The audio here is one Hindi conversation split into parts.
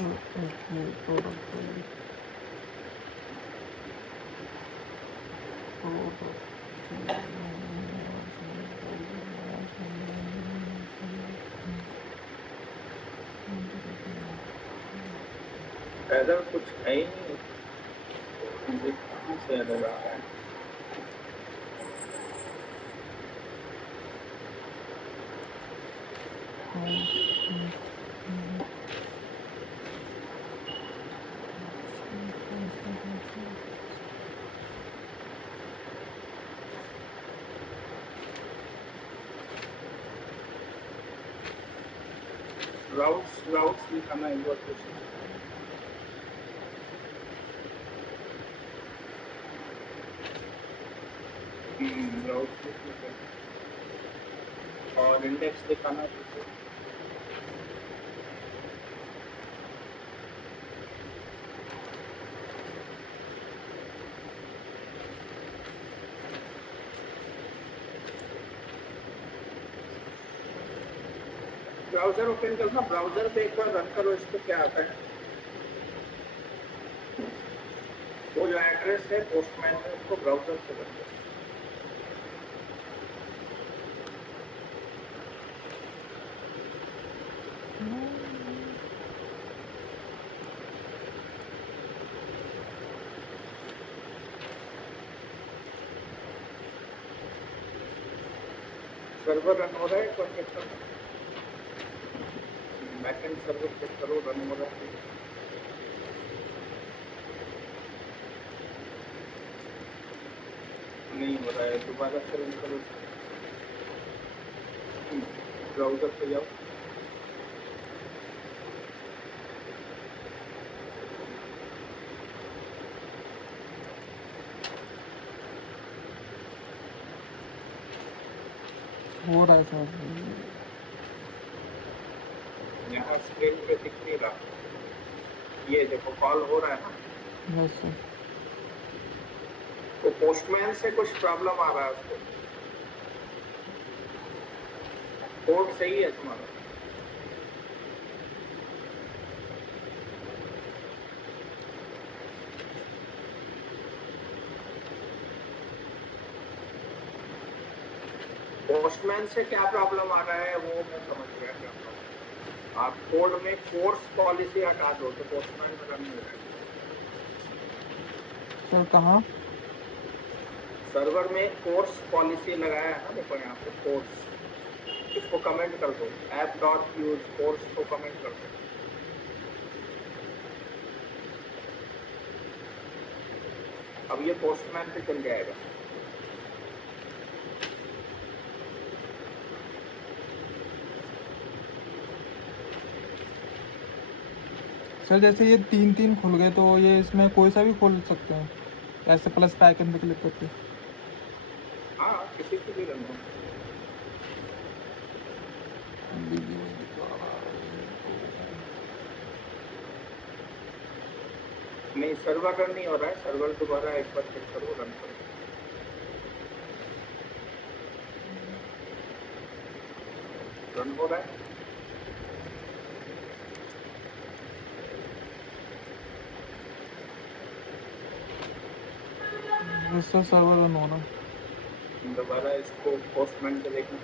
ये प्रोडक्ट ऐसा कुछ है ही नहीं, से अलग आ रहा है। राउट्स लिखाना एक बार कुछ राउट्स लिखा और इंडेक्स दिखाना कुछ ब्राउजर ओपन करना, ब्राउजर पे एक बार रन करो, इसको क्या आता है। वो जो एड्रेस है पोस्टमैन में, उसको ब्राउजर पे रन करो। सर्वर रन हो रहा है, एक बार चेक करो, बैकएंड सर्वर चेक करो रन हो रहा है। नहीं हो रहा है, दोबारा से रन करो, ब्राउजर पे जाओ। हो रहा है सर। यहाँ स्क्रीन पे दिख नहीं रहा, ये देखो कॉल हो रहा है ना। Yes sir. तो पोस्टमैन से कुछ प्रॉब्लम आ रहा है उसको, कोड सही है तुम्हारा। पोस्टमैन से क्या प्रॉब्लम आ रहा है वो मैं समझ गया क्या प्रॉब्लम। आप कोड में कोर्स पॉलिसी हटा दो तो पोस्टमैन रन हो जाएगा। सर कहाँ? सर्वर में कोर्स पॉलिसी लगाया है ना, देखो यहाँ पे कोर्स, इसको कमेंट कर दो, app.use कोर्स को कमेंट कर दो। अब ये पोस्टमैन पे चल जाएगा। सर जैसे ये 3 खुल गए तो ये इसमें कोई सा भी खोल सकते हैं ऐसे प्लस का आइकन पे क्लिक करके? हाँ, किसी को भी रन हो। नहीं, सर्वर रन नहीं हो रहा है, सर्वर दोबारा एक बार चेक करो, रन करो। रन हो रहा है। इससे सर्वर रन होना। दोबारा इसको पोस्टमैन पे देखना।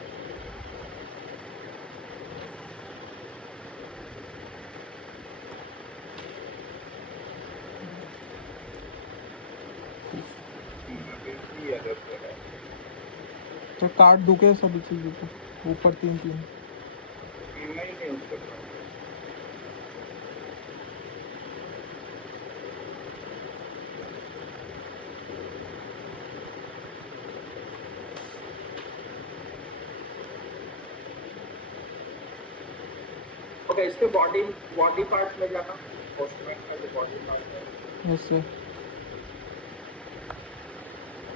तो काट दूँ क्या सभी चीज़ों को ऊपर 3? नहीं उसको ओके, इसके बॉडी पार्ट में जाना, पोस्टमैन का जो बॉडी पार्ट है। Yes sir.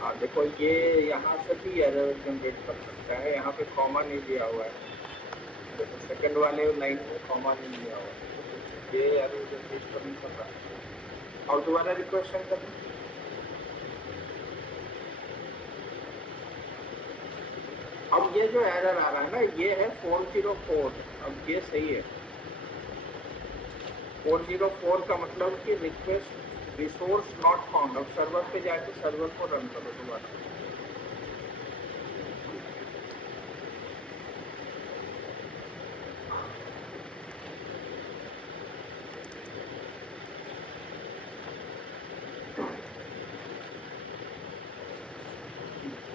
हाँ देखो, ये यहाँ से भी एरर जनरेट कर सकता है, यहाँ पे कॉमा नहीं दिया हुआ है, देखो सेकंड वाले लाइन में कॉमा नहीं दिया हुआ है, ये एरर जनरेट कर नहीं सकता। और दोबारा रिक्वेस्ट करना। अब ये जो एरर आ रहा है ना, ये है 404, अब ये सही है। 404 का मतलब कि रिक्वेस्ट रिसोर्स नॉट फाउंड। अब सर्वर पे जाके सर्वर को रन करो दोबारा।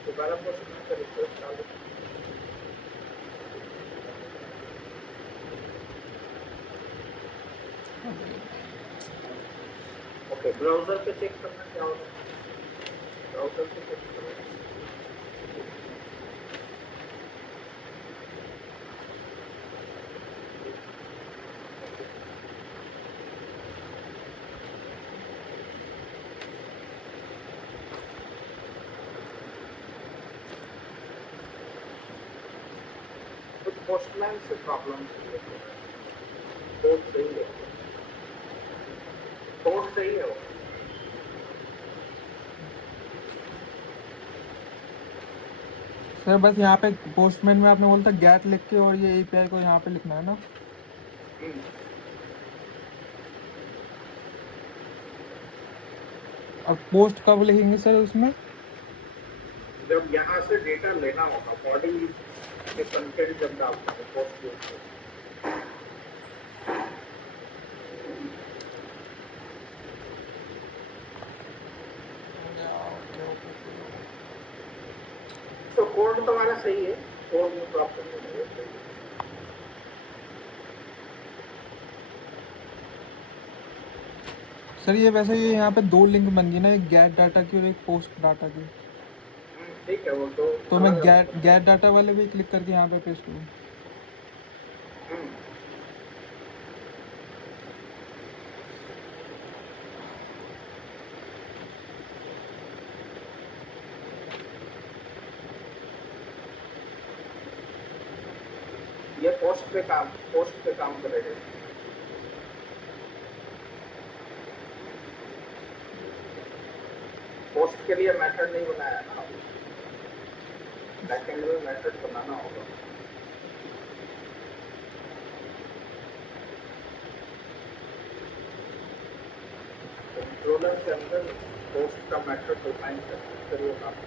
दोबारा पोस्टमैन का रिक्वेस्ट डालो। ओके, ब्राउजर पे चेक करना क्या होगा। ब्राउजर पे चेक करो। कुछ पोस्टमैन से प्रॉब्लम है, कोड सही है, कोड सही है वो। सर बस यहाँ पे पोस्टमैन में आपने बोला था गेट लिख के और ये एपीआई को यहाँ पे लिखना है ना। और पोस्ट कब लिखेंगे सर उसमें? जब यहाँ से डेटा लेना होगा, बॉडी के कंटेंट जब डालते हैं पोस्ट के। तो कोड तुम्हारा सही है, कोड में प्रॉब्लम नहीं है, सही है। सर ये वैसे ये यहाँ पे 2 लिंक बन गई ना, एक गेट डाटा की और एक पोस्ट डाटा की। ठीक है, वो तो मैं गेट डाटा वाले भी क्लिक करके यहाँ पे पेस्ट करूँ? ये पोस्ट पे काम करेगा। पोस्ट के लिए मेथड नहीं बनाया ना, बैकएंड में मेथड बनाना होगा। कंट्रोलर के अंदर पोस्ट का मेथड डिफाइन करिए आप।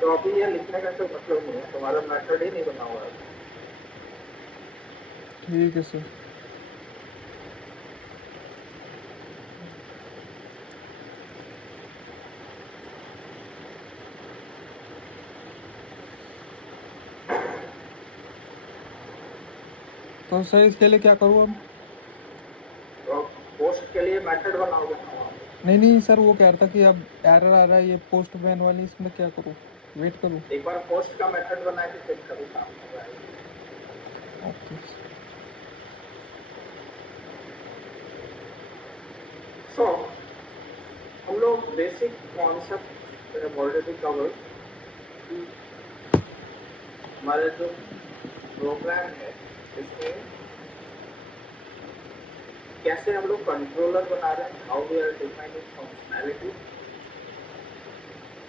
तो अभी ये लिखने का कोई मतलब नहीं है, तुम्हारा मेथड ही नहीं बना हुआ है। ठीक है सर। तो सर इसके लिए क्या करूँ अब? तो पोस्ट के लिए मेथड बनाओगे ना वहाँ पे। नहीं सर, वो कह रहा था कि अब एरर आ रहा है ये पोस्टमैन वाली, इसमें क्या करूँ? वेट करूँ? एक बार पोस्ट का मेथड बना के चेक करो, काम हो जाएगा। ओके। सो हम लोग बेसिक कॉन्सेप्ट ऑलरेडी कवर। हमारे जो प्रोग्राम है इसमें कैसे हम लोग कंट्रोलर बना रहे हैं, how we are defining functionality,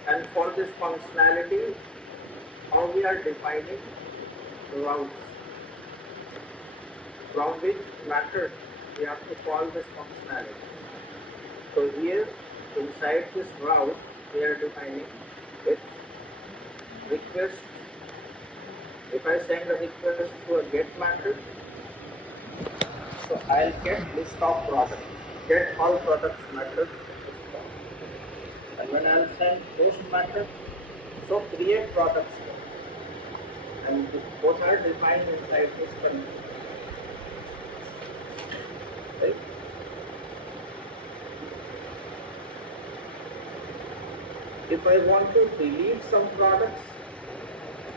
and for this functionality how we are defining routes from which method we have to call this functionality. So here inside this route we are defining if request, if I send a request to a get method, so I'll get list of products, get all products method, and when I'll send post method, so create products, and both are defined inside this condition. Right? If I want to delete some products,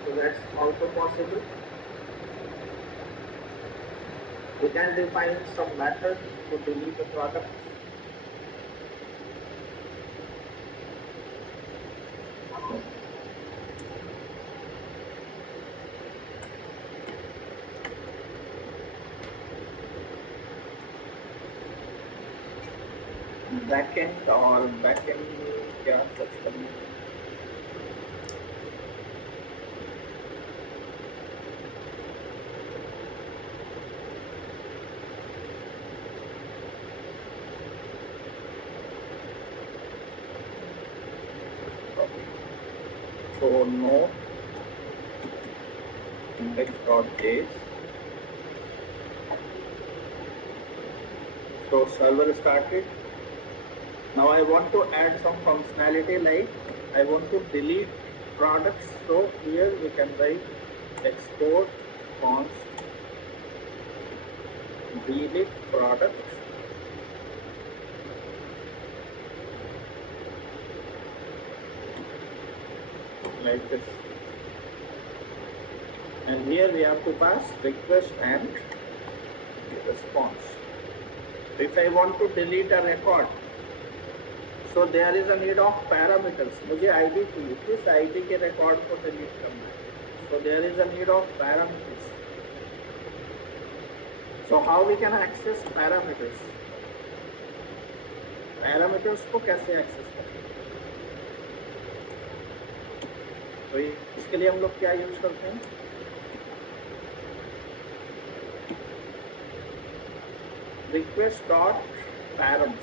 so that's also possible. We can define some method to delete the product. Backend और बैकएंड क्या सर्च करना है? So no index.js. So server started. Now I want to add some functionality, like I want to delete products. So here we can write export const delete products. Like this. And here we have to pass request and response. If I want to delete a record, so there is a need of parameters. मुझे ID चाहिए, किस ID के record को delete करना है. So there is a need of parameters. So how we can access parameters? Parameters को कैसे access करें? तो इसके लिए हम लोग क्या यूज करते हैं? Request dot params.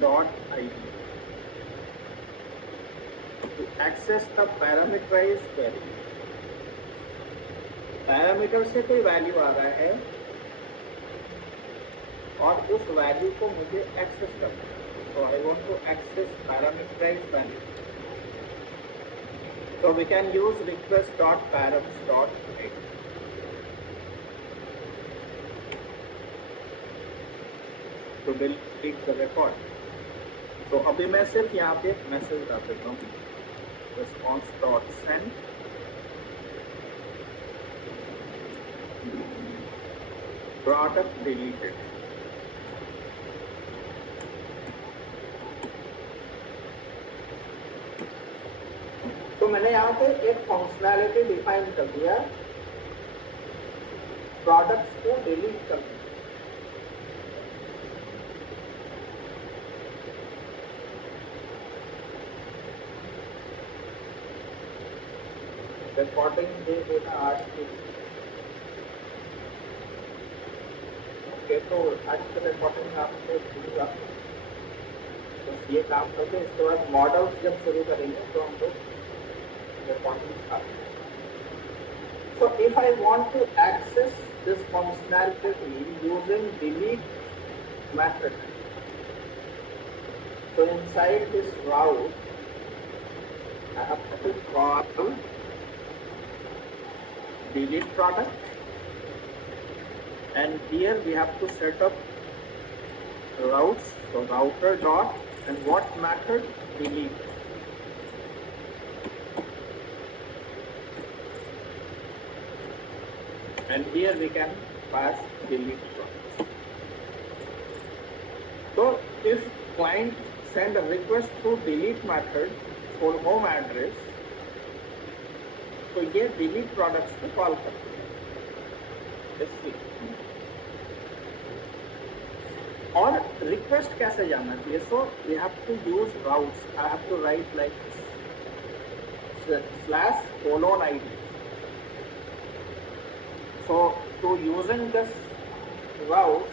Dot ID to access the parameterized query. Parameter से कोई वैल्यू आ रहा है और उस वैल्यू को मुझे एक्सेस करना है. So I want to access parameterized value. So we can use request.params.id. to delete the record. तो अभी मैं सिर्फ यहाँ पे एक मैसेज डाल देता हूँ, response.send product deleted. तो मैंने यहाँ पे एक फंक्शनैलिटी डिफाइन कर दिया, प्रोडक्ट्स को डिलीट कर दिया. रिकॉर्डिंग दे देना आज की. ओके, तो आज के रिकॉर्डिंग आपको दूंगा, बस ये काम करके इसके बाद मॉडल्स जब शुरू करेंगे तो हम लोग recording start. So if I want to access this functionality using delete method, so inside this route I have to call delete product, and here we have to set up routes. So router dot and what method? Delete. And here we can pass delete products. So if client send a request through delete method for home address, तो ये delete products को कॉल करते हैं. Let's see. और request कैसे जाना चाहिए? So we have to use routes. I have to write like /:id. So to using this route,